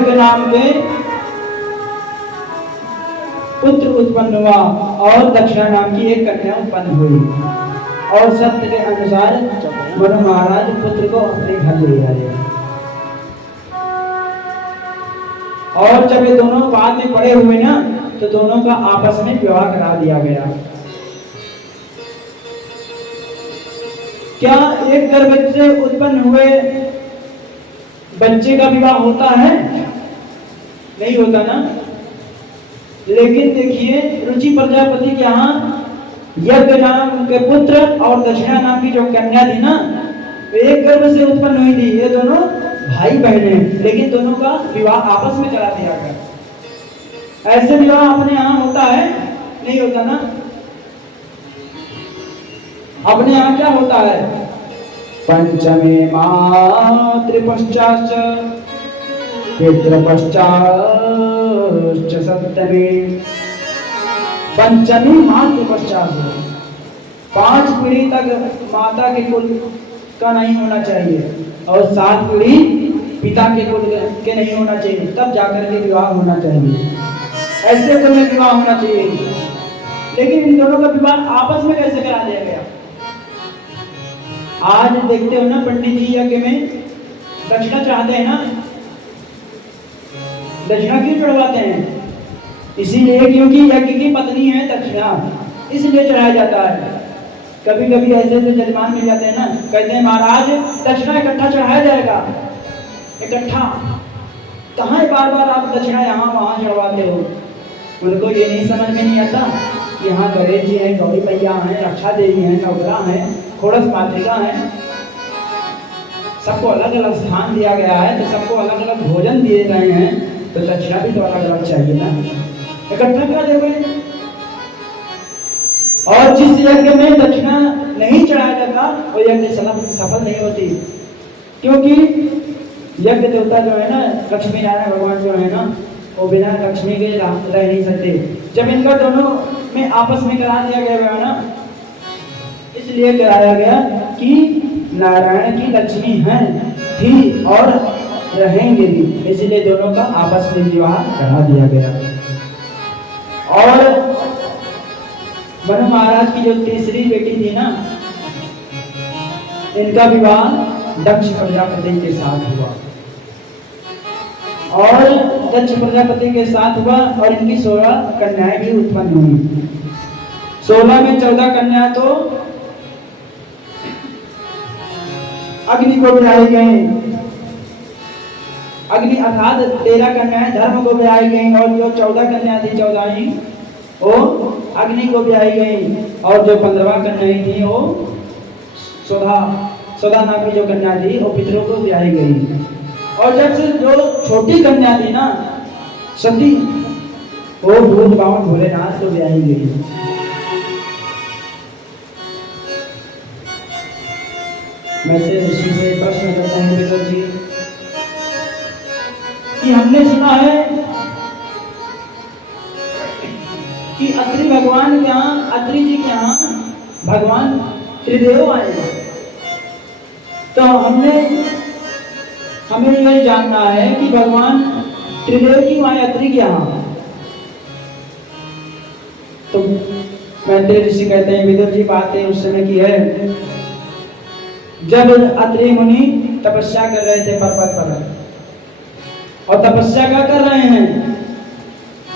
के नाम के पुत्र उत्पन्न हुआ और दक्षिणा नाम की एक कन्या उत्पन्न हुई और सत्य के अनुसार मनु महाराज पुत्र को अपने घर ले आए। और जब ये दोनों बाद में बड़े हुए ना तो दोनों का आपस में विवाह करा दिया गया। क्या एक गर्भ से उत्पन्न हुए बच्चे का विवाह होता है? नहीं होता ना। लेकिन देखिए रुचि प्रजापति के यहाँ यज्ञ नाम के पुत्र और दक्षिणा नाम की जो कन्या थी ना, एक गर्भ से उत्पन्न हुई थी। ये दोनों भाई बहन हैं, लेकिन दोनों का विवाह आपस में करा दिया गया। ऐसे विवाह अपने यहाँ होता है? नहीं होता ना। अपने यहाँ क्या होता है? पंचमे मातृपश्चात् पितृपश्चात् सप्तमे। पंचमी मातृपश्चात्, 5 पीढ़ी तक माता के कुल का नहीं होना चाहिए और 7 पीढ़ी पिता के कुल के नहीं होना चाहिए, तब जाकर के विवाह होना चाहिए। ऐसे कुल में विवाह होना चाहिए। लेकिन इन दोनों का विवाह आपस में कैसे करा दिया गया? आज देखते हो ना पंडित जी यज्ञ में दक्षिणा चाहते हैं ना। दक्षिणा क्यों चढ़वाते हैं? इसीलिए क्योंकि यज्ञ की पत्नी है दक्षिणा, इसलिए चढ़ाया जाता है। कभी कभी ऐसे ऐसे जजमान मिल जाते हैं ना, कहते हैं महाराज दक्षिणा इकट्ठा चढ़ाया जाएगा। इकट्ठा कहाँ बार बार आप दक्षिणा यहाँ वहाँ चढ़वाते हो? उनको ये नहीं समझ में नहीं आता कि यहाँ गणेश जी हैं, गौरी मैया हैं, रक्षा देवी हैं, नवग्रह हैं, खोड़स मातृका हैं। सबको अलग अलग स्थान दिया गया है, तो सबको अलग अलग भोजन दिए गए हैं, तो दक्षिणा भी तो अलग अलग चाहिए ना। इकट्ठा क्या देंगे? और जिस यज्ञ में दक्षिणा नहीं चढ़ाया जाता वो यज्ञ सफल नहीं होती, क्योंकि यज्ञ देवता जो है ना, लक्ष्मी नारायण भगवान जो है ना, वो बिना लक्ष्मी के रह नहीं सकते। जब इनका दोनों में आपस में करा दिया गया ना, इसलिए कराया गया कि नारायण की लक्ष्मी हैं, थी और रहेंगे भी, इसलिए दोनों का आपस में विवाह करा दिया गया। और मनु महाराज की जो तीसरी बेटी थी ना, इनका विवाह दक्ष प्रजापति के साथ हुआ और दक्ष प्रजापति के साथ हुआ और इनकी 16 कन्याएं भी उत्पन्न हुई। 16 में 14 कन्या तो अग्नि को ब्याही गई, अग्नि अर्थात 13 कन्याएं धर्म को ब्याही गई और जो 14 कन्या थी 14 ही वो अग्नि को ब्याही गई और जो 15वां कन्या थी वो सुधा नाम की जो कन्या थी वो पितरों को ब्याही गई। और जब से जो छोटी कन्या थी ना सती, वो भूत बावन भोलेनाथ को ब्याही गई। मैं से ऋषि से प्रश्न करता हूँ विदुर जी कि हमने सुना है कि अत्रि भगवान के यहाँ, अत्रि जी के यहाँ भगवान त्रिदेव आए, तो हमें यह जानना है कि भगवान त्रिदेव क्यों आए अत्रि के यहाँ। तो मैत्रेय ऋषि कहते हैं विदुर जी बातें उस समय की है जब अत्रि मुनि तपस्या कर रहे थे पर्वत पर, और तपस्या क्या कर रहे हैं?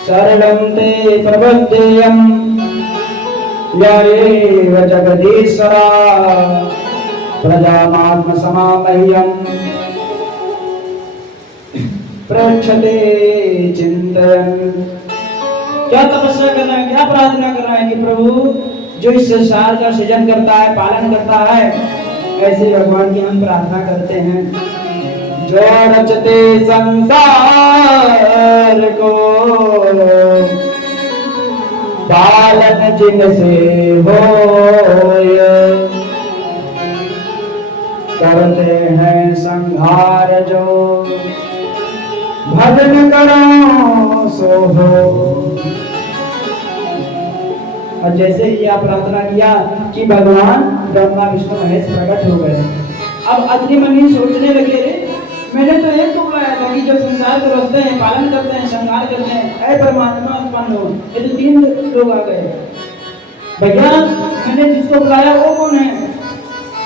शरणं ते प्रपद्येयं यारेव जगदीश्वरा प्रजामात्म समामह्यं प्रक्षते चिंतन। क्या तपस्या कर रहे हैं? क्या प्रार्थना कर रहे हैं कि प्रभु जो इस संसार का सृजन करता है, पालन करता है, ऐसे भगवान की हम प्रार्थना करते हैं। जो रचते संसार को पालन जिनसे होय, करते हैं संहार जो भजन करो सो हो। और जैसे ही आप प्रार्थना किया कि भगवान ब्रह्मा विष्णु महेश प्रकट हो गए। अब अत्रि मुनि सोचने लगे, मैंने तो एक को बुलाया था कि जब संसार को रखते हैं, पालन करते हैं, श्रृंगार करते हैं, ऐ परमात्मा उत्पन्न हो। ये तो 3 लोग आ गए। भैया मैंने जिसको बुलाया वो कौन है?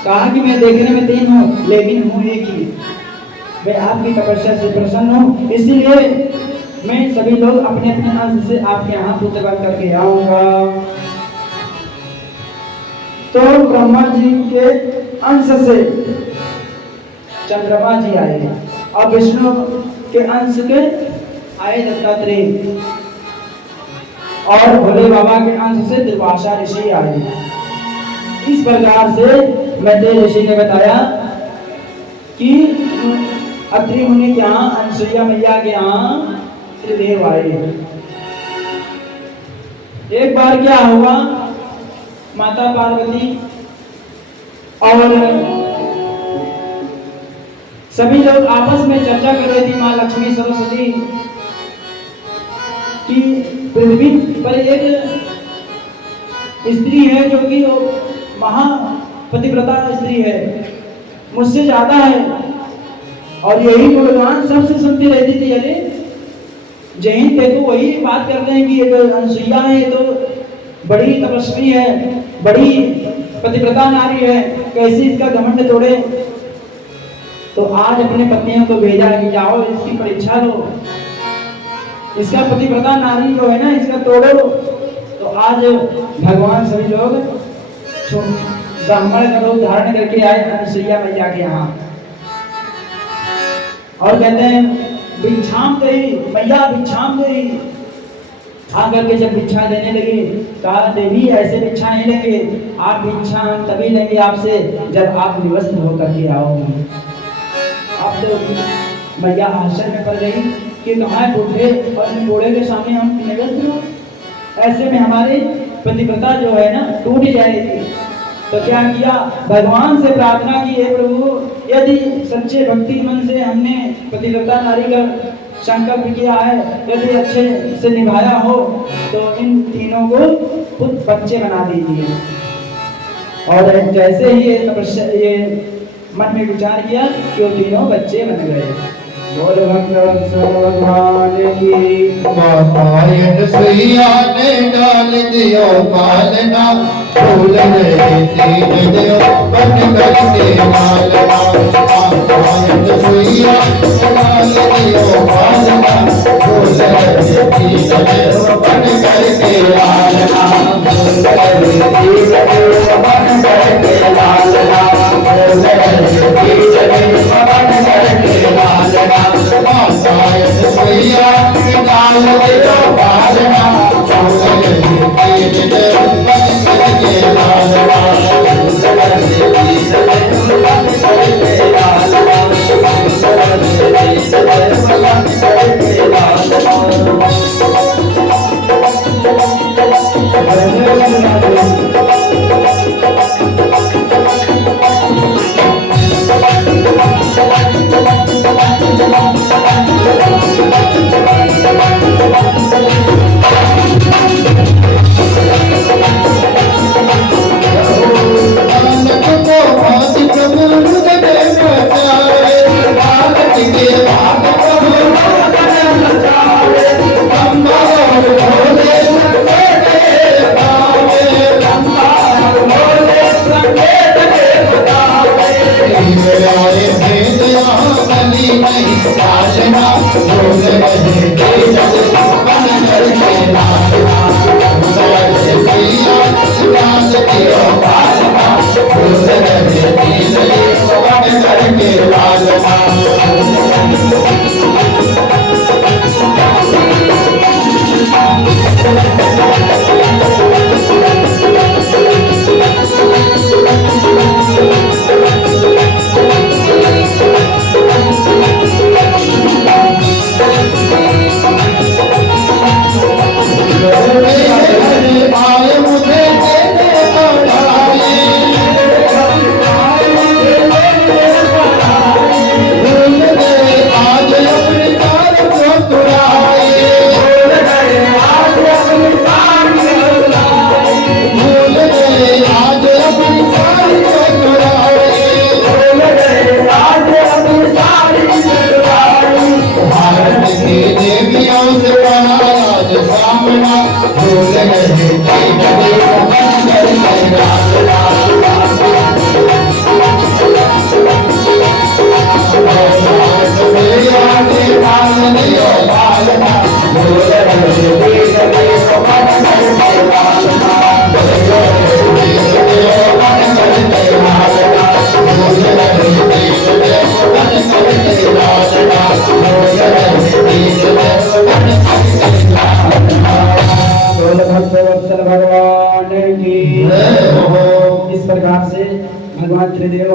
कहा कि मैं देखने में 3 हूँ लेकिन हूँ एक ही। मैं आपकी तपस्या से प्रसन्न हूँ, इसीलिए मैं सभी लोग अपने अपने अंश से आपके यहाँ पूजा करके आऊंगा। तो ब्रह्मा जी के अंश से चंद्रमा जी आए और विष्णु के अंश के आए दत्तात्रेय और भोले बाबा के अंश से दुर्वासा ऋषि आए। इस प्रकार से मैत्रेय ऋषि ने बताया कि अत्रि मुनि के यहाँ, अनसुईया मैया के यहाँ त्रिदेव आए। एक बार क्या हुआ, माता पार्वती और सभी लोग आपस में चर्चा कर रहे थी, माँ लक्ष्मी सरस्वती की पृथ्वी पर एक स्त्री है जो कि महापतिव्रता स्त्री है, मुझसे ज्यादा है और यही गुणगान सबसे सुनती रहती थी। अरे जैन देखो वही बात करते हैं कि ये तो अनसुईया है, ये तो बड़ी तपस्वी है, बड़ी पतिव्रता नारी है, कैसे इसका घमंड तोड़े। तो आज अपने पत्नियों को भेजा कि जाओ इसकी परीक्षा लो, इसका पतिव्रता नारी जो है ना इसका तोड़ो। तो आज भगवान सभी लोग ब्राह्मण का रूप धारण करके आए अनसुईया मैया के यहाँ और कहते हैं भिक्षाम देही मैया, भिक्षाम देही। आकर के जब भिक्षा देने लगे, कहा देवी ऐसे भिक्षा नहीं लेंगे, आप भिक्षा हम तभी लेंगे आपसे जब आप निवस्त्र होकर के आओगे। अब तो मैया आश्चर्य में पड़ गई कि कहाँ बूढ़े और बूढ़े के सामने हम निवस्त्र हो, ऐसे में हमारी पतिव्रता जो है ना टूट जाएगी। तो क्या किया, भगवान से प्रार्थना की, हे प्रभु यदि सच्चे भक्ति मन से हमने पतिव्रता नारी का संकल्प किया है, यदि अच्छे से निभाया हो तो इन तीनों को खुद बच्चे बना दीजिए। और जैसे ही ये तपस्या ये मन में विचार किया कि वो तीनों बच्चे बन गए। बोल भगवान की पायन सुइया ने डाल दियो पालना, फूल रहे तीन देव बन करके लालना। पायन सुइया डाल दियो पालना, फूल रहे तीन देव बन करके लालना। फूल रहे तीन देव बन करके लालना, फूल रहे तीन देव बन करके लालना। पायन सुइया डाल दियो पालना, फूल रहे तीन देव बन करके लालना। फूल रहे तीन देव बन करके लालना, फूल रहे तीन देव बन करके लालना। आज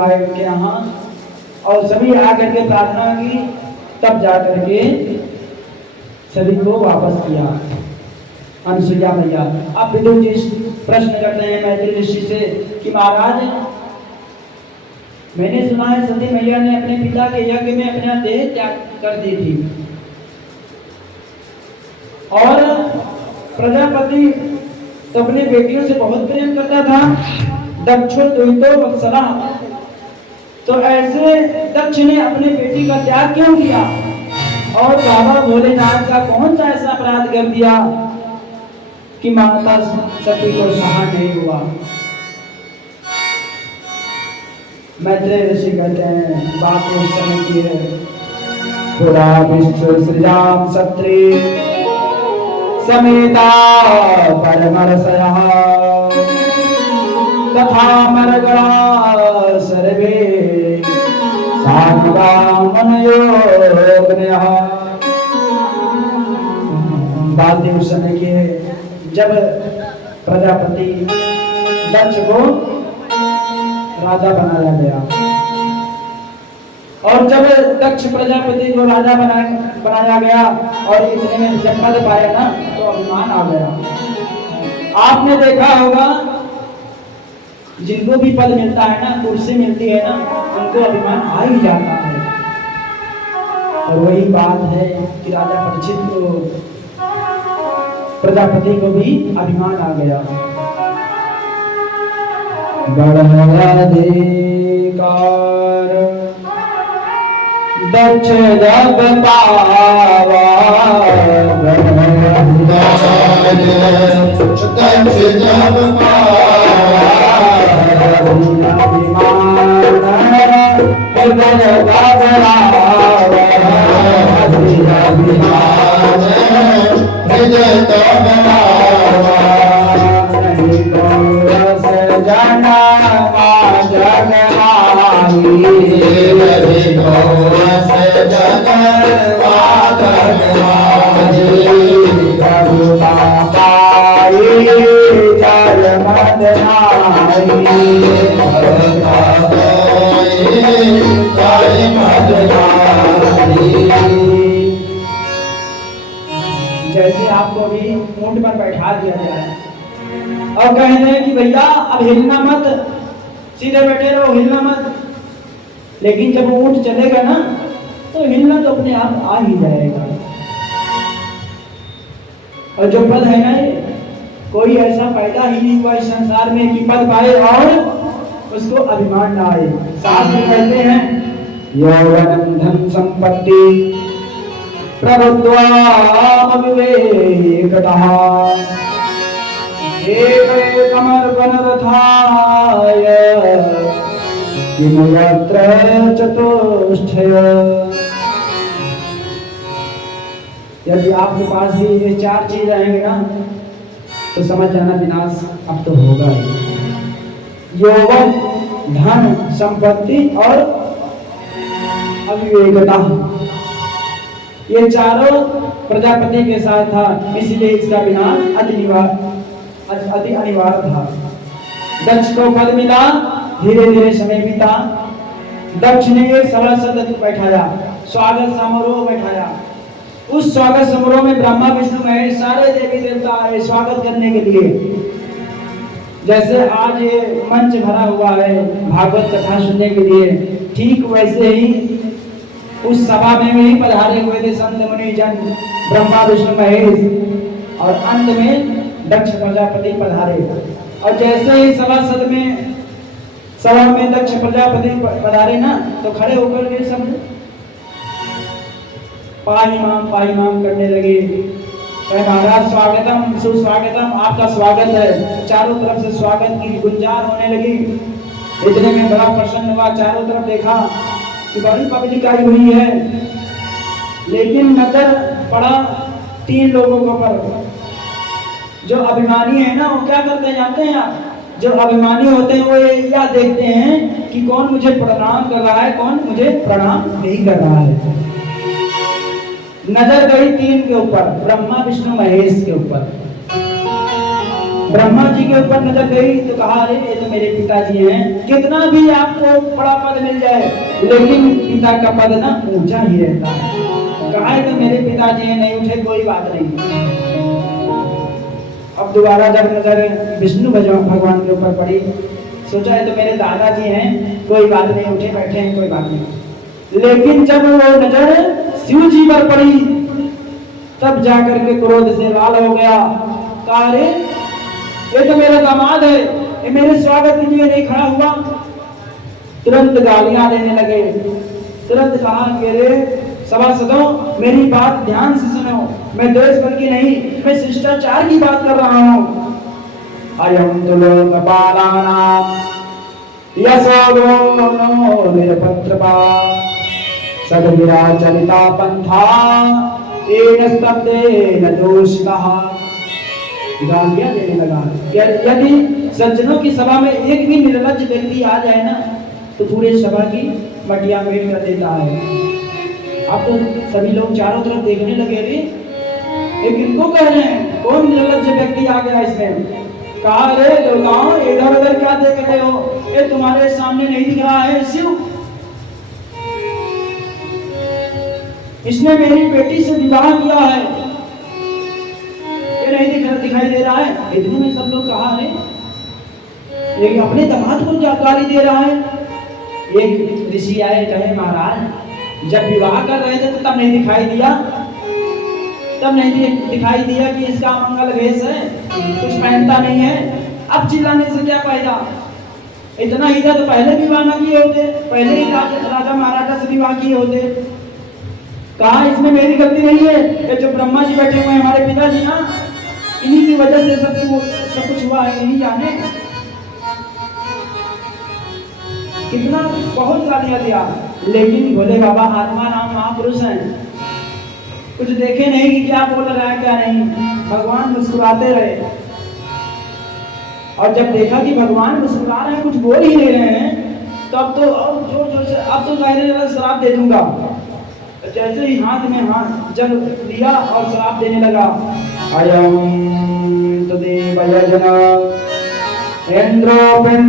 आए उनके यहाँ और सभी आकर के प्रार्थना की, तब जाकर के सभी को वापस किया अनुसुईया मैया। अब विदुर जी प्रश्न करते हैं मैत्री ऋषि से कि महाराज, मैंने सुना है सती मैया ने अपने पिता के यज्ञ में अपना देह त्याग कर दी थी और प्रजापति तो अपने बेटियों से बहुत प्रेम करता था, दक्षो द्वैतो वत्सला। तो ऐसे दक्ष ने अपने बेटी का त्याग क्यों किया और बाबा भोलेनाथ का कौन सा ऐसा अपराध कर दिया कि माता सती को सहा नहीं हुआ। मैत्रेय ऋषि कहते हैं बात उस समय की है, पुरा विश्व सृजाम सत्री समेता परमरसया तथा मरगणा सर्वे सामगा मनयोगनयः। बात उस समय की है जब प्रजापति दक्ष को राजा बनाया गया और जब दक्ष प्रजापति को राजा बनाया गया और इतने में जब पद पाया ना तो अभिमान आ गया। आपने देखा होगा जिनको भी पद मिलता है ना, कुर्सी मिलती है ना, उनको अभिमान आ ही जाता है। और वही बात है कि राजा परीक्षित को, प्रजापति को भी अभिमान आ गया। बढ़ाधिकार दक्ष जब पावा, दक्ष जब पावा, अभिमान हृदय घबरावा, अभिमान हृदय घबरावा। नहीं गौरस जाना जगमाही, नहीं गौरस जगमा जगमाही। करुणा पाई जल मद नाई, करुणा पाई जल मद नाई। जैसे आपको भी ऊंट पर बैठा दिया जाए और कहते हैं कि भैया अब हिलना मत, सीधे बैठे रहो, हिलना मत। लेकिन जब ऊंट चलेगा ना तो हिलना तो अपने आप आ ही जाएगा। और जो पद है ना, कोई ऐसा पैदा ही नहीं हुआ इस संसार में कि पद पाए और उसको अभिमान ना आए। शास्त्र कहते हैं यौवनं धन संपत्ति प्रभुत्वाम विवेकतः एकमेकमर्पणरथाय किमु यत्र चतुष्टय। यदि आपके पास भी ये चार चीज रहेंगे ना तो समझ जाना विनाश अब तो होगा ही। यौवन, धन, संपत्ति और अविवेकता, ये चारों प्रजापति के साथ था, इसलिए इसका विनाश अति अनिवार्य था। दक्ष को पद मिला, धीरे धीरे समय बीता। दक्ष ने एक सभासद बैठाया, स्वागत समारोह बैठाया। उस स्वागत समारोह में ब्रह्मा विष्णु महेश सारे देवी देवता आए स्वागत करने के लिए। जैसे आज ये मंच भरा हुआ है भागवत कथा सुनने के लिए, ठीक वैसे ही उस सभा में भी पधारे हुए थे संत मुनि जन, ब्रह्मा विष्णु महेश, और अंत में दक्ष प्रजापति पधारे। और जैसे ही सभा में दक्ष प्रजापति पधारे ना तो खड़े होकर के सब पाहिमाम करने लगे। महाराज स्वागतम सुस्वागतम, आपका स्वागत है। चारों तरफ से स्वागत की गुंजार होने लगी। इतने में बड़ा प्रसन्न हुआ, चारों तरफ देखा कि बड़ी पब्लिक आई हुई है। लेकिन नजर पड़ा तीन लोगों के ऊपर। जो अभिमानी है ना वो क्या करते हैं जानते हैं आप? जो अभिमानी होते हैं वो यह देखते हैं कि कौन मुझे प्रणाम कर रहा है, कौन मुझे प्रणाम नहीं कर रहा है। नजर गई तीन के ऊपर, ब्रह्मा विष्णु महेश के ऊपर। ब्रह्मा जी के ऊपर नजर गई तो कहा अरे ये तो मेरे पिताजी हैं। कितना भी आपको बड़ा पद मिल जाए लेकिन पिता का पद ना ऊंचा ही रहता है। कहा है तो मेरे पिताजी हैं, नहीं उठे कोई बात नहीं। अब दोबारा जब नजर विष्णु भगवान के ऊपर पड़ी, सोचा है तो मेरे दादाजी हैं, कोई बात नहीं, उठे बैठे हैं, कोई बात नहीं। लेकिन जब वो नजर शिव जी पर पड़ी तब जाकर के क्रोध से लाल हो गया। कहा अरे ये तो मेरा दामाद है, ये मेरे स्वागत के लिए नहीं खड़ा हुआ। तुरंत गालियां देने लगे। तुरंत कहा कि अरे सभासदों मेरी बात ध्यान से सुनो, मैं देश भर की नहीं, मैं शिष्टाचार की बात कर रहा हूँ। अयम तो लोकपालानाम यशो निरपत्रपा सद्विराचरिता पंथा येन स्तब्धेन दोषितः। गालियां देने लगा। यदि सज्जनों की सभा में एक भी निर्लज्ज व्यक्ति आ जाए ना तो पूरे सभा की मटिया मेट कर देता है। अब तो सभी लोग चारों तरफ देखने लगे, रे ये किनको कह रहे हैं, कौन निर्लज्ज व्यक्ति आ गया इसमें। कहा रे देवताओं इधर उधर क्या देख रहे हो, ये तुम्हारे सामने नहीं दिख रहा है शिव, इसने मेरी बेटी से विवाह किया है, ये नहीं दिखाई दे रहा है। इतने में सब लोग कहा रे ये अपने दामाद को गाली दे रहा है। एक ऋषि आए, कहे महाराज जब विवाह कर रहे थे तो तब नहीं दिखाई दिया, तब नहीं दिखाई दिया कि इसका मंगल वेश है, कुछ पहनता नहीं है, अब चिल्लाने से क्या फायदा। इतना ही था तो पहले विवाह ना किए होते, पहले ही राजा महाराजा से विवाह किए होते। कहा इसमें मेरी गलती नहीं है, ये जो ब्रह्मा जी बैठे हुए हमारे पिताजी ना, इन्हीं की वजह से सब कुछ हुआ है, इन्हीं जाने। कितना बहुत गालियां दिया, लेकिन भोले बाबा आत्मा नाम महापुरुष हैं, कुछ देखे नहीं कि क्या बोल रहा है क्या नहीं। भगवान मुस्कुराते रहे और जब देखा कि भगवान मुस्कुरा रहे हैं, कुछ बोल ही नहीं रहे हैं, तो अब तो और जोर जोर से अब तो कहने श्राप दे दूंगा। जैसे ही हाथ में हाथ जल लिया और श्राप देने लगा। अयम तो देव यजना इंद्रोपिंदादिविर्भव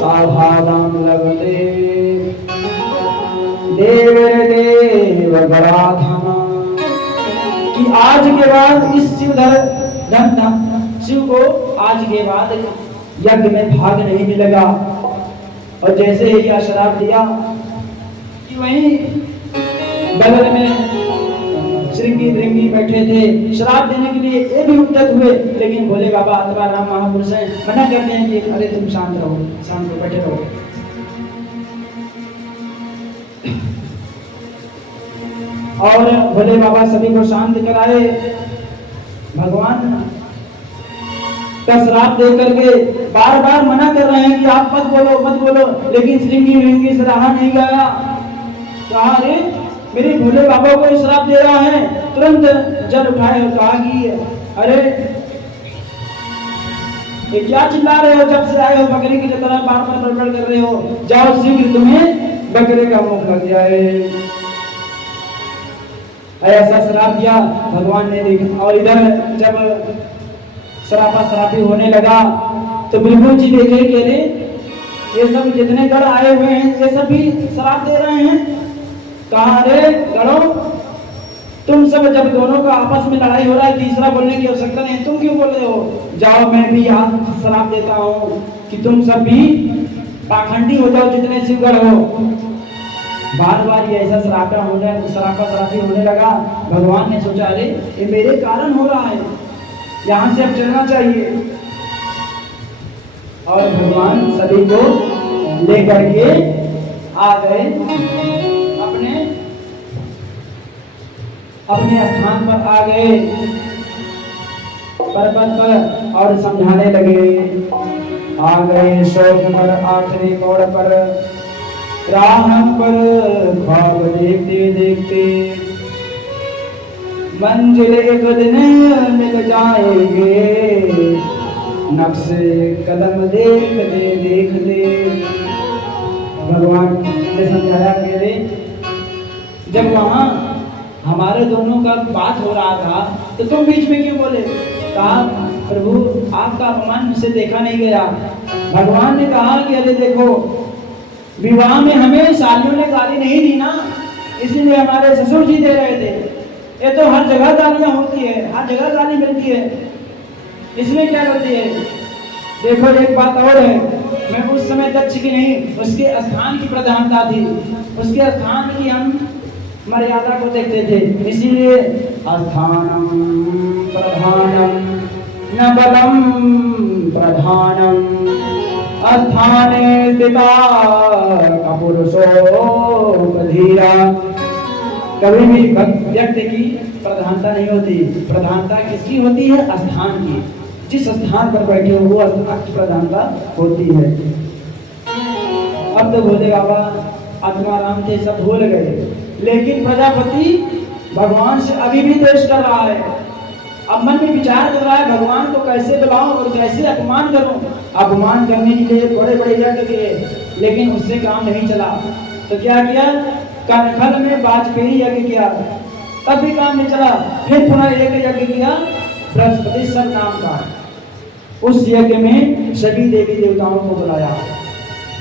साभावं लभते देव गराधना। कि आज के बाद इस शिव को आज के बाद यज्ञ में भाग नहीं मिलेगा। और जैसे ही श्राप दिया कि वहीं बगल में श्रृंगी द्रिंगी बैठे थे, श्राप देने के लिए ये भी उद्यत हुए, लेकिन भोले बाबा अथवा राम महापुरुष हैं, मना करते हैं कि अरे तुम शांत रहो, शांत हो, बैठे रहो। और भोले बाबा सभी को शांत कराए। भगवान का श्राप दे करके बार बार मना कर रहे हैं कि आप मत बोलो मत बोलो, लेकिन श्रृंगी व्रिंगी से रहा नहीं गया। कहा अरे मेरे भोले बाबा को श्राप दे रहा है। तुरंत जल उठाए और कहा कि अरे ये क्या चिल्ला रहे हो, जब से आए हो बकरी की तरह बार बार बड़बड़ कर रहे हो, जाओ शीघ्र तुम्हें बकरे का मुंह लग जाए। ऐसा श्राप दिया भगवान ने देखा। और इधर जब श्रापी होने लगा तो बिल्कुल जी देखे कि अरे ये सब जितने गढ़ आए हुए हैं ये सब भी श्राप दे रहे हैं। कहा अरे गढ़ो तुम सब, जब दोनों का आपस में लड़ाई हो रहा है, तीसरा बोलने की आवश्यकता नहीं, तुम क्यों बोल रहे हो। जाओ मैं भी यहाँ श्राप देता हूँ कि तुम सब भी पाखंडी हो जाओ जितने शिवगढ़ हो। बार बार ये ऐसा श्रापी होने लगा। भगवान ने सोचा अरे ये मेरे कारण हो रहा है, यहाँ से अब चलना चाहिए। और भगवान सभी को लेकर के आ गए अपने स्थान पर, आ गए पर्वत पर और समझाने लगे। आ गए शोक पर आखिरी मोड़ पर, राह पर ख्वाब देखते देखते, मंजिल एक दिन मिल जाएंगे, नक्शे कदम देखते देखते। भगवान ने समझाया मेरे, जब वहां हमारे दोनों का बात हो रहा था, तो तुम बीच में क्यों बोले? कहा प्रभु आपका अपमान मुझसे देखा नहीं गया। भगवान ने कहा कि अरे देखो, विवाह में हमें सालियों ने गाली नहीं दी ना, इसीलिए हमारे ससुर जी दे रहे थे। ये तो हर जगह गालियां होती है, हर जगह गाली मिलती है, इसमें क्या होती है? देखो एक बात और है, मैं उस समय दक्ष की नहीं, उसके स्थान की प्रधानता थी, उसके स्थान की हम मर्यादा को देखते थे, इसीलिए स्थानम प्रधानम न बलम प्रधानम स्थाने स्थिता कपुरुषो बधीरा। कभी भी व्यक्ति की प्रधानता नहीं होती, प्रधानता किसकी होती है? स्थान की। जिस स्थान पर बैठे हो वो स्थान की प्रधानता होती है। अब तो भोले बाबा आत्माराम थे, सब भूल गए, लेकिन प्रजापति भगवान से अभी भी द्वेष कर रहा है। अब मन में विचार कर रहा है भगवान को कैसे बुलाऊं और कैसे अपमान करूं। अपमान करने के लिए बड़े बड़े यज्ञ किए, लेकिन उससे काम नहीं चला। तो क्या किया? कनखल में वाजपेयी यज्ञ किया, तब भी काम नहीं चला। फिर पुनः एक यज्ञ किया बृहस्पति सब नाम का। उस यज्ञ में सभी देवी देवताओं को बुलाया,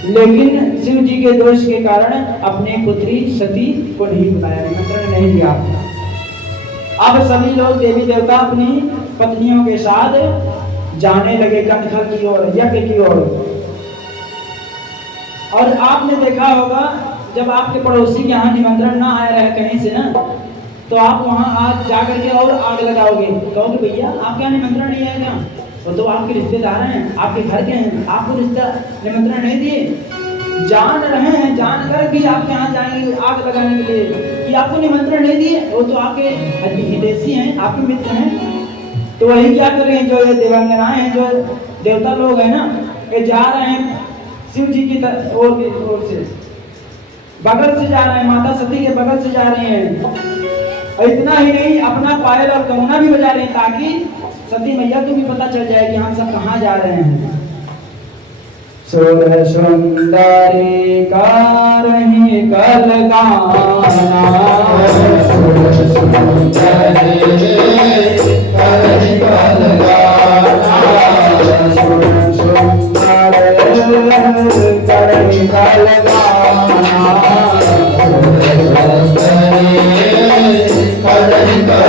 लेकिन शिव जी के दोष के कारण अपने पुत्री सती को नहीं बुलाया, निमंत्रण नहीं दिया। अब सभी लोग देवी देवता अपनी पत्नियों के साथ जाने लगे कनखल की ओर, यज्ञ की ओर। और आपने देखा होगा जब आपके पड़ोसी के यहाँ निमंत्रण ना आया रहे कहीं से ना, तो आप वहाँ आज जाकर के और आग लगाओगे, कहोगे भैया आपके यहाँ निमंत्रण नहीं आएगा, वो तो आपके रिश्तेदार हैं, आपके घर के हैं, आपको रिश्ता निमंत्रण नहीं दिए। जान रहे हैं, जान कर भी आपके यहाँ जाएंगे आग लगाने के लिए कि आपको निमंत्रण नहीं दिए, वो तो आपके हितैषी हैं, आपके मित्र हैं। तो वही क्या कर रहे हैं, जो ये देवांगनाएं हैं, जो देवता लोग हैं ना, ये जा रहे हैं शिव जी की ओर से, बगल से जा रहे हैं, माता सती के बगल से जा रहे हैं। और इतना ही नहीं, अपना पायल और कमुना भी बजा रहे हैं, ताकि सती मैया को भी पता चल जाए कि हम सब कहाँ जा रहे हैं। सुर सुंदरी कारही कल गाना, सुर सुंदरी कारही कल गाना, सुर सुंदरी कारही कल गाना, कारही कल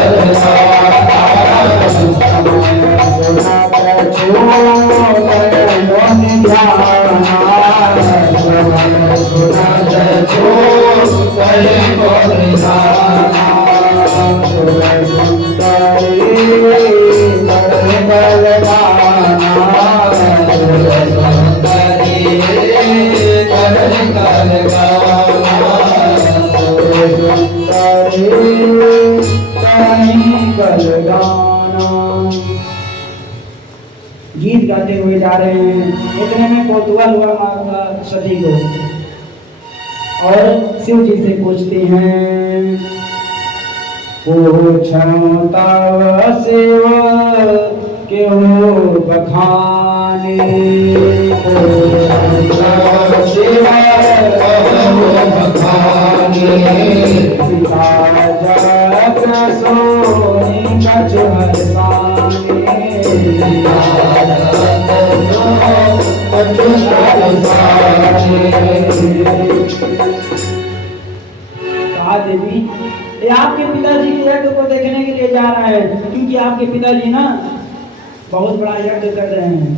गीत गाते हुए जा रहे हैं। इतने में कौतूहल हुआ माता सती को, और शिव जी से पूछती हैं, पूछो तव शिव के हो बखाने, शिव बखाने, सीता जग सोनी कछ हरसाने, कहा देवी ये आपके पिताजी के यज्ञ को देखने के लिए जा रहे हैं, क्योंकि आपके पिताजी ना बहुत बड़ा यज्ञ कर रहे हैं।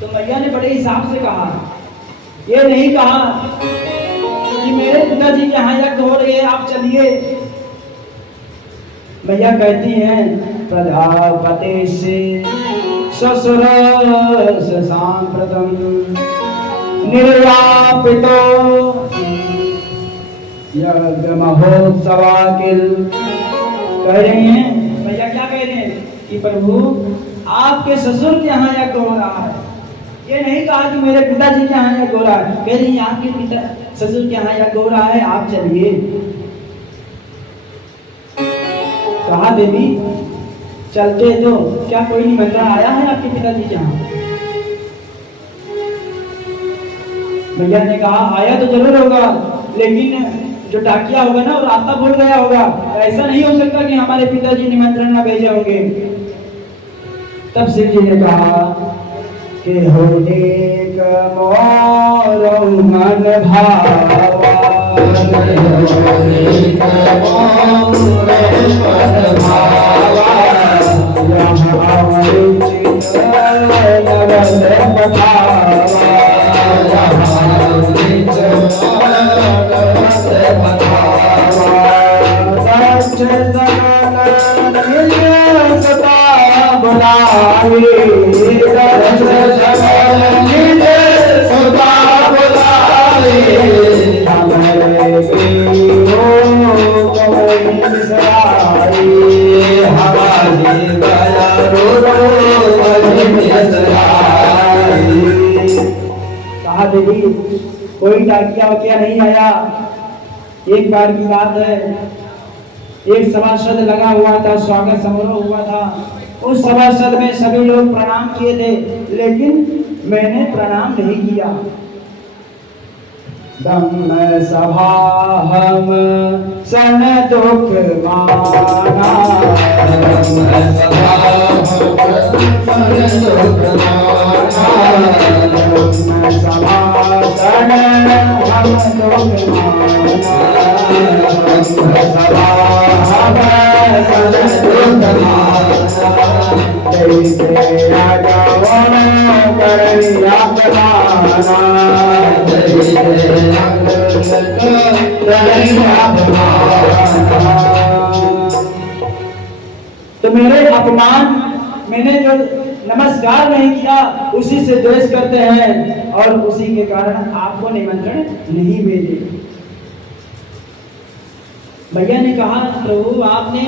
तो मैया ने बड़े हिसाब से कहा, ये नहीं कहा कि मेरे पिताजी के यहाँ यज्ञ हो रही है आप चलिए। मैया कहती हैं, प्रजापति से ससुर सांप्रतम निर्वापितो यज्ञ महोत्सवाकिल। कह रही हैं भैया, क्या कह रहे हैं कि प्रभु आपके ससुर के यहाँ यज्ञ हो रहा है। ये नहीं कहा कि मेरे पिताजी के यहाँ यज्ञ हो रहा है, कह रही हैं आपके पिता ससुर के यहाँ यज्ञ हो रहा है, आप चलिए। कहा देवी चलते, तो क्या कोई निमंत्रण आया है आपके पिताजी के यहाँ? भैया ने कहा आया तो जरूर होगा, लेकिन जो डाकिया होगा ना वो रास्ता भूल गया होगा। ऐसा नहीं हो सकता कि हमारे पिताजी निमंत्रण ना भेजे होंगे। तब शिव जी ने कहा कि होने का मोर मन भावा कहा देवी कोई डाकिया वाकिया नहीं आया। एक बार की बात है, एक सभासद लगा हुआ था, स्वागत समारोह हुआ था। उस सभासद में सभी लोग प्रणाम किए थे, लेकिन मैंने प्रणाम नहीं किया। ब्रह्म सभा हम सन दुख माना, ब्रह्म सभा सन दुख माना, ब्रह्म सभा सन हम दुख माना, ब्रह्म सभा हम सन दुख माना, जय राजवन करिया प्रधाना, तो मेरे अपमान, मैंने जो नमस्कार नहीं किया उसी से द्वेष करते हैं और उसी के कारण आपको निमंत्रण नहीं भेजे। भैया ने कहा प्रभु आपने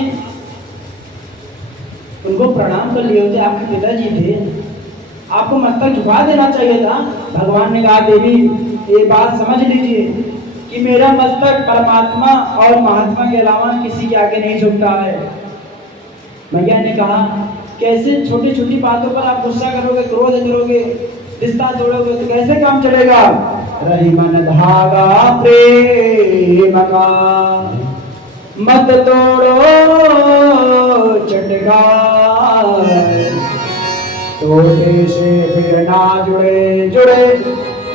उनको प्रणाम कर लिए होते, आपके पिताजी थे, आपको मस्तक झुका देना चाहिए था। भगवान ने कहा देवी ये बात समझ लीजिए कि मेरा मस्तक परमात्मा और महात्मा के अलावा किसी के आगे नहीं झुकता है। भैया ने कहा कैसे छोटी छोटी बातों पर आप गुस्सा करोगे, क्रोध करोगे, रिश्ता तोड़ोगे तो कैसे काम चलेगा। रही मन धागा प्रेम का मत तोड़ो चटका, तोड़े से फिर ना जुड़े जुड़े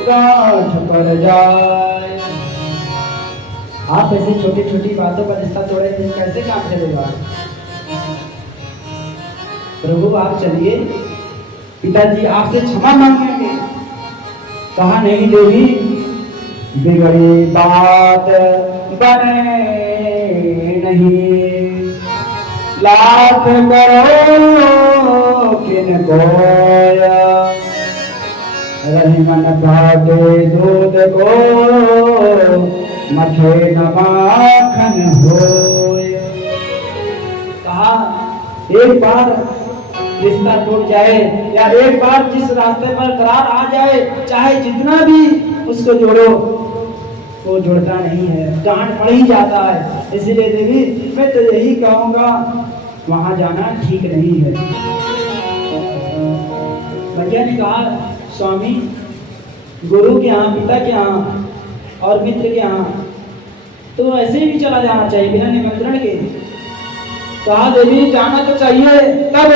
गांठ पर जाए। आप ऐसी छोटी छोटी बातों पर रिश्ता तोड़े तो कैसे काम चलेगा। प्रभु आप चलिए, पिताजी आपसे क्षमा मांगेंगे। कहा नहीं देवी, बिगड़ी बात बने नहीं, लाख करो किन कोया, रही मन भागे दूध को मथे न माखन होय। कहा एक बार रिश्ता टूट जाए या एक बार जिस रास्ते पर करार आ जाए, चाहे जितना भी उसको जोड़ो वो जुड़ता नहीं है, गांठ पड़ ही जाता है। इसलिए देवी मैं तो यही कहूँगा वहां जाना ठीक नहीं है। भैया ने कहा स्वामी गुरु के यहाँ, पिता के यहाँ और मित्र के यहाँ तो ऐसे ही चला जाना चाहिए बिना निमंत्रण के। कहा देवी जाना तो चाहिए तब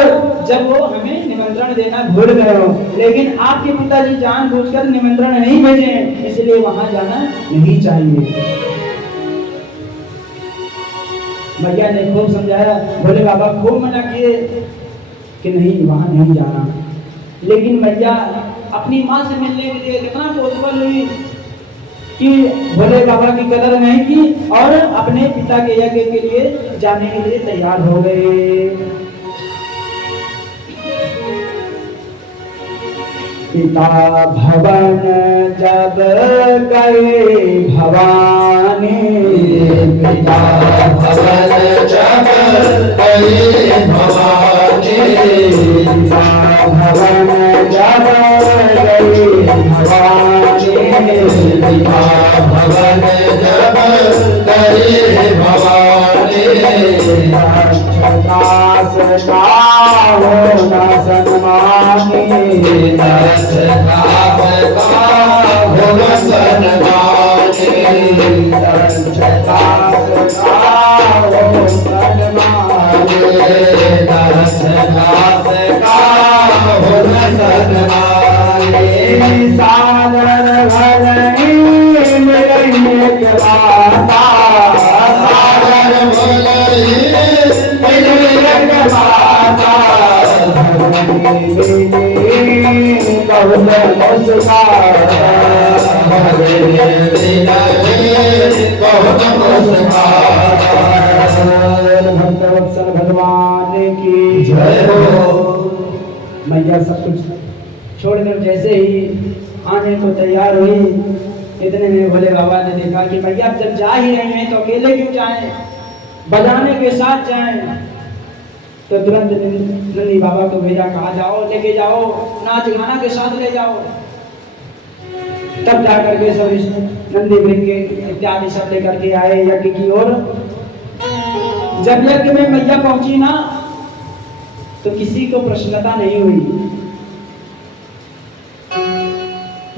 जब वो हमें निमंत्रण देना भूल गए हो, लेकिन आपके पिताजी जानबूझकर निमंत्रण नहीं भेजे हैं, इसलिए वहां जाना नहीं चाहिए। भैया ने खूब समझाया, भोले बाबा खूब मना किए कि नहीं वहां नहीं जाना, लेकिन भैया अपनी माँ से मिलने के लिए इतना कोतवाल हुई कि भोले बाबा की कदर नहीं की और अपने पिता के यज्ञ के लिए जाने के लिए तैयार हो गए। पिता भवन जब गए भवानी, पिता भवन जब गए भवानी, पिता भवन जब गए भवानी, पिता भवन जब गए भवानी, दास का हो न सन्मानी, दास का हो न सन्मानी, भक्तवत्सल भगवान की जय हो। मैया सब कुछ छोड़कर जैसे ही आने को तैयार हुई, इतने में भोले बाबा ने देखा कि मैया जब जा ही रही हैं तो अकेले क्यों जाएं, बजाने के साथ जाएं। तो तुरंत नंदी बाबा को भेजा, कहा जाओ लेके जाओ, नाच गाना के साथ ले जाओ। तब जाकर के सब नंदी भृंगे इत्यादि सब लेकर के आए यज्ञ की ओर। जब यज्ञ में मैया पहुंची ना तो किसी को प्रसन्नता नहीं हुई,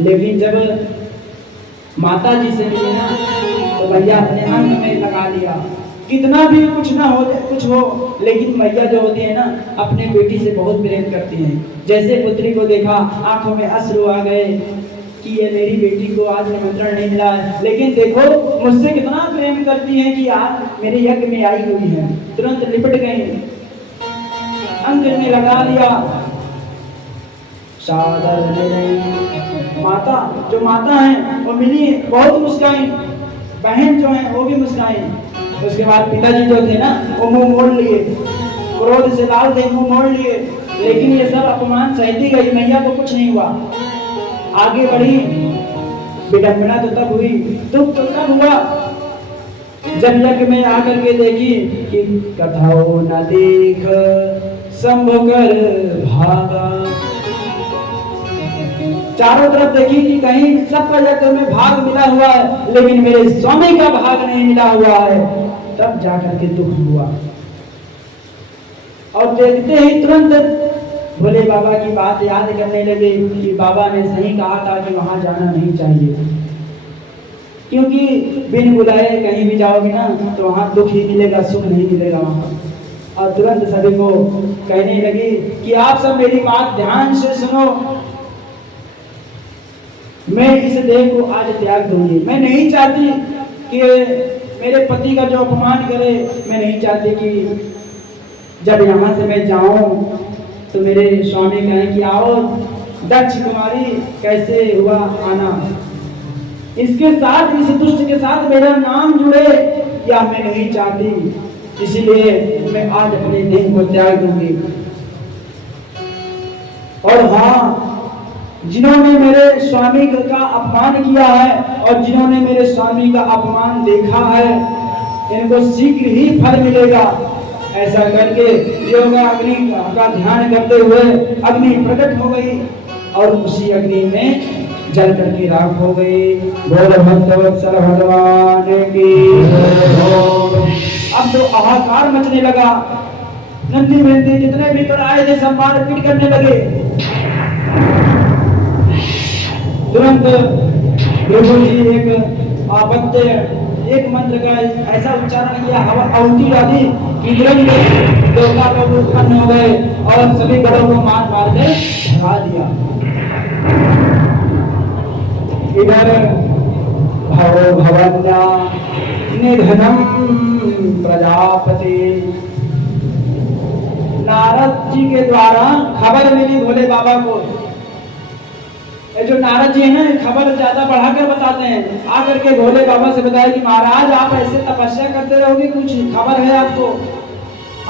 लेकिन जब माता जी से मिली ना तो मैया अपने अंग में लगा लिया। कितना भी कुछ ना हो कुछ हो, लेकिन मैया जो होती है ना अपने बेटी से बहुत प्रेम करती हैं। जैसे पुत्री को देखा आंखों में अश्रु आ गए कि ये मेरी बेटी को आज निमंत्रण नहीं मिला है, लेकिन देखो मुझसे कितना प्रेम करती है कि आज मेरे यज्ञ में आई हुई है। तुरंत लिपट गई, अंग में लगा लिया, सादर में माता जो माता है वो मिली, बहुत मुस्काई, बहन जो है वो भी मुस्काई। उसके बाद पिताजी जो थे ना वो मुंह मोड़ लिए, क्रोध से लाल थे, मुंह मोड़ लिए, लेकिन ये सब अपमान सहती गई, मैया को कुछ नहीं हुआ। आगे बढ़ी, विडंबना तो तब हुई, दुख तो तब हुआ जब यज्ञ में आकर के देखी कि कथाओ न देख शंभु कर भागा। चारों तरफ देखी कि कहीं सबका यज्ञ में भाग मिला हुआ है, लेकिन मेरे स्वामी का भाग नहीं मिला हुआ है। तब जाकर के दुख हुआ और देखते ही तुरंत भोले बाबा की बात याद करने लगे कि बाबा ने सही कहा था कि वहां जाना नहीं चाहिए, क्योंकि बिन बुलाए कहीं भी जाओगे ना तो वहां दुख ही मिलेगा, सुख नहीं मिलेगा वहां। और तुरंत सभी को कहने लगी कि आप सब मेरी बात ध्यान से सुनो, मैं इस देह को आज त्याग दूंगी। मैं नहीं चाहती कि मेरे पति का जो अपमान करे, मैं नहीं चाहती कि जब यहाँ से मैं जाऊं तो मेरे स्वामी कहें कि आओ दक्ष कुमारी कैसे हुआ आना, इसके साथ इस दुष्ट के साथ मेरा नाम जुड़े, या मैं नहीं चाहती, इसीलिए मैं आज अपने देह को त्याग दूंगी। और हाँ, जिन्होंने मेरे स्वामी का अपमान किया है और जिन्होंने मेरे स्वामी का अपमान देखा है, इनको शीघ्र ही फल मिलेगा। ऐसा करके योगा अग्नि का ध्यान करते हुए अग्नि प्रकट हो गई और उसी अग्नि में जल करके राख हो गई। बोल भक्तवत्सल भगवान की। अब तो हाहाकार मचने लगा, नंदी बंदी जितने भी कर आए थे सब मार पीट करने लगे। तुरंत प्रभु जी एक मंत्र का ऐसा उच्चारण किया, हवा आहुति डाली कि तुरंत देवता लोग उत्पन्न हो गए और सभी गढ़ों को मार मार के भगा दिया। इधर भवो भवन्या निधनम प्रजापति, नारद जी के द्वारा खबर मिली भोले बाबा को। जो नारद जी है ना खबर ज्यादा बढ़ाकर बताते हैं, आकर के भोले बाबा से बताया कि महाराज आप ऐसे तपस्या करते रहोगे, कुछ खबर है आपको?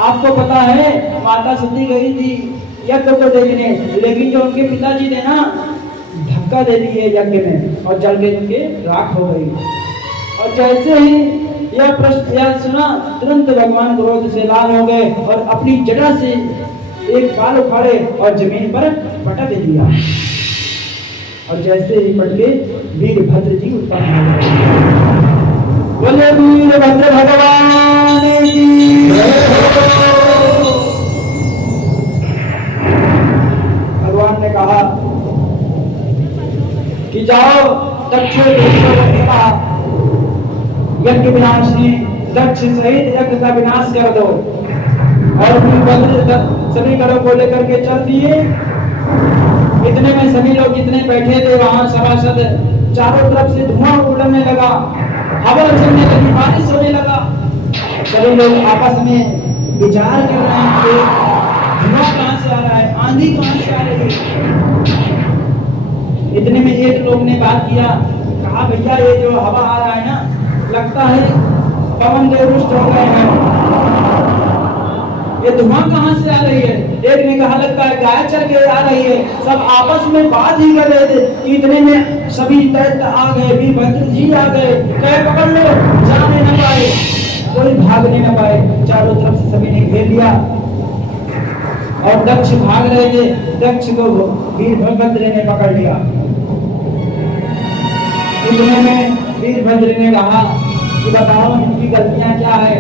आपको पता है माता सती गई थी यज्ञ को देखने, लेकिन जो उनके पिताजी थे ना धक्का दे दिए यज्ञ में और जल के उनके राख हो गई। और जैसे ही यह सुना तुरंत भगवान क्रोध से लाल हो गए और अपनी जड़ा से एक बाल उखाड़े और जमीन पर पटक दिया। और जैसे ही पटके वीरभद्र जी उत्पन्न हो गए। बोले वीरभद्र भगवान की। भगवान ने कहा कि जाओ दक्षिण यज्ञ विनाशिनी दक्ष सहित यज्ञ का विनाश कर दो। और वीरभद्र सभी गढ़ों को लेकर के चल दिए। इतने में सभी लोग जितने बैठे थे वहां सभासद, चारों तरफ से धुआं उड़ने लगा, हवा चलने लगी, बारिश होने लगा। सभी लोग आपस में विचार कर रहे हैं कि धुआं कहां से आ रहा है, आंधी कहां से आ रही है। इतने में एक लोग ने बात किया, कहा भैया ये जो हवा आ रहा है ना, लगता है पवन देव रुष्ट हो गए हैं। ये धुआं कहां से आ रही है? एक ने कहा लगता है गाय चल के आ रही है। सब आपस में बात ही कर रहे थे। इतने में सभी दैत्य आ गए, वीरभद्र जी आ गए, कहे पकड़ लो, जाने न पाए, कोई भागने न पाए। चारों तरफ से सभी ने घेर लिया और दक्ष भाग रहे थे। दक्ष को वीरभद्र ने पकड़ लिया। इतने में वीरभद्र ने कहा कि बताओ इनकी गलतियां क्या है।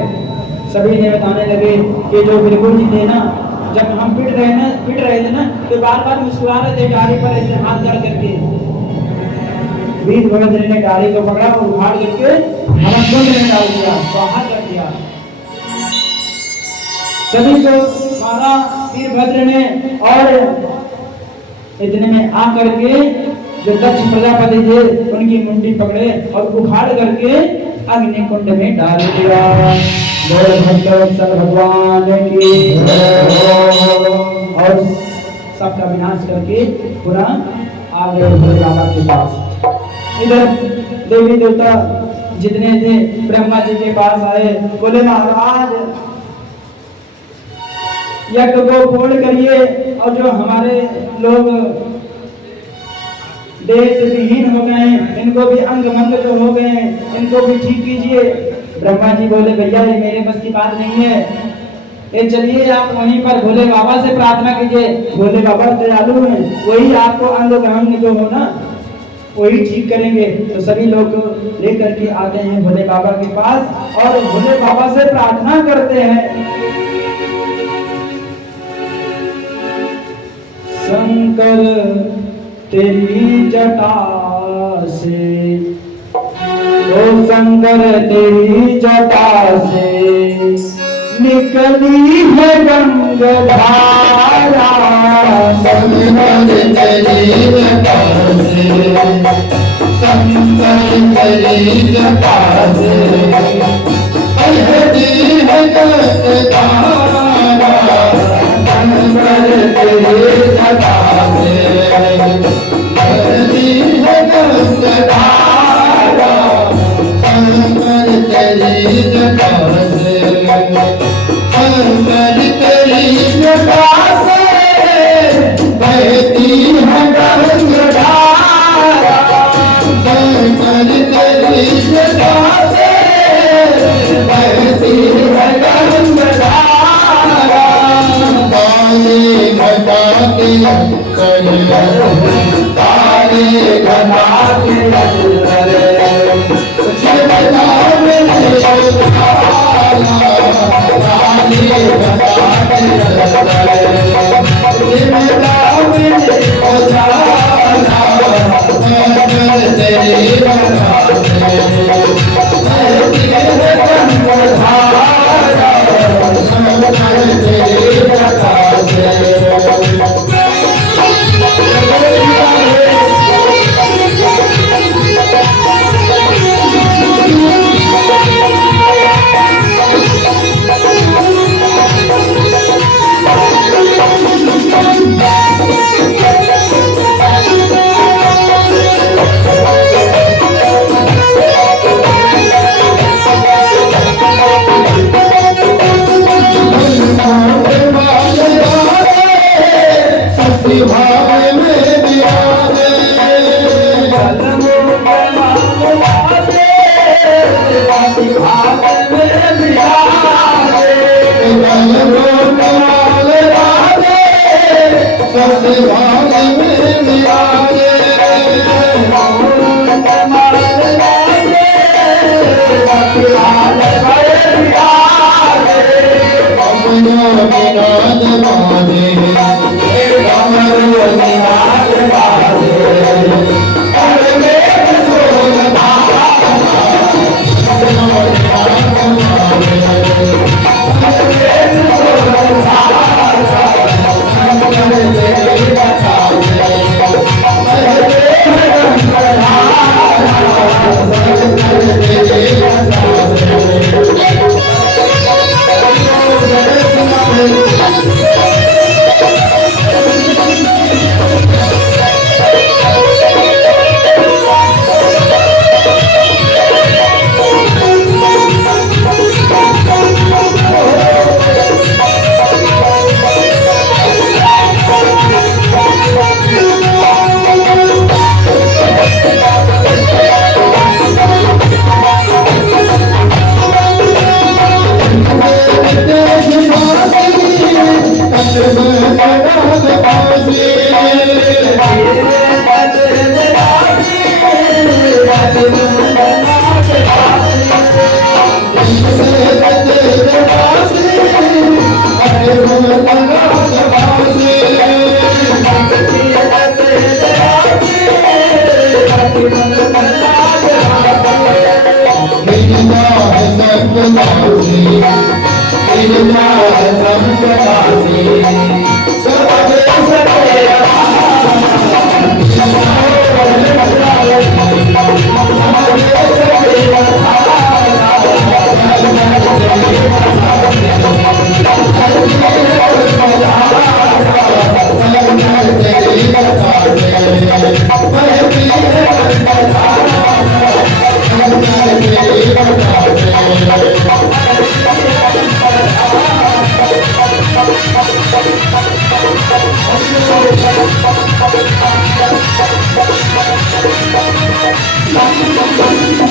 सभी ने बताने लगे कि जो बिल्कुल जी थे ना, जब हम पिट रहे थे ना, तो बार बार मुस्कुरा रहे थे डाली पर ऐसे हाथ जड़ करके। वीरभद्र ने डाली को पकड़ा और उखाड़ करके हवन में डाल दिया, स्वाहा कर दिया। सभी को मारा वीरभद्र ने। और इतने में आ करके जो दक्ष प्रजापति थे उनकी मुंडी पकड़े और उखाड़ करके अग्नि कुंड में डाल दिया। भगवान की और सबका विनाश करके पूरा आ गए भोले बाबा के पास। इधर देवी देवता जितने थे ब्रह्मा जी के पास आए, बोले महाराज यज्ञ को पूर्ण करिए और जो हमारे लोग देश विहीन हो गए, इनको भी अंग मंग जो हो गए, इनको भी ठीक कीजिए। ब्रह्मा जी बोले भैया ये मेरे बस की बात नहीं है, ये चलिए आप वहीं पर भोले बाबा से प्रार्थना कीजिए। भोले बाबा दयालु हैं, वही आपको अंग भंग जो हो ना वही ठीक करेंगे। तो सभी लोग लेकर के आते हैं भोले बाबा के पास और भोले बाबा से प्रार्थना करते हैं। शंकर तेरी जटा से, ओ शंकर तेरी जटा से निकली है गंगाधारा। शंकर तेरी जटा से, शंकर तेरी जटा से बहती है गंगाधारा। शंकर तेरी जटा से बहती है गंगाधारा। शंकर तेरी जटा से, शंकर तेरी जटा से बहती है गंगाधारा। शंकर तेरी जटा से बहती है गंगाधारा। काले घटा के अंदर, काले घटा के अंदर शिवता मेरे काला। काले घटा के अंदर शिवता मेरे काला। शंकर तेरी जटा से बहती है गंगाधारा। शंकर तेरी जटा से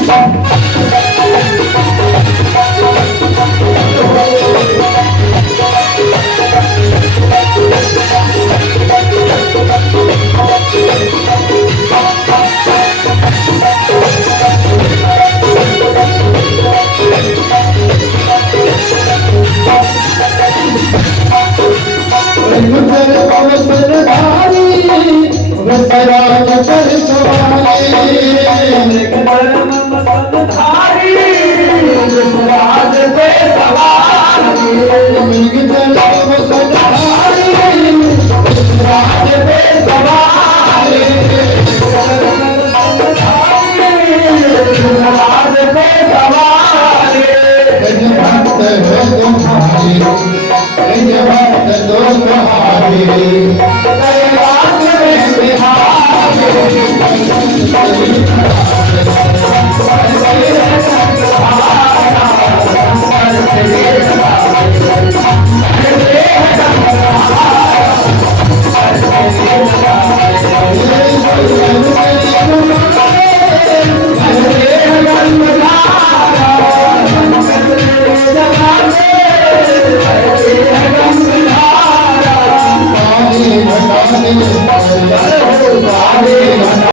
Thank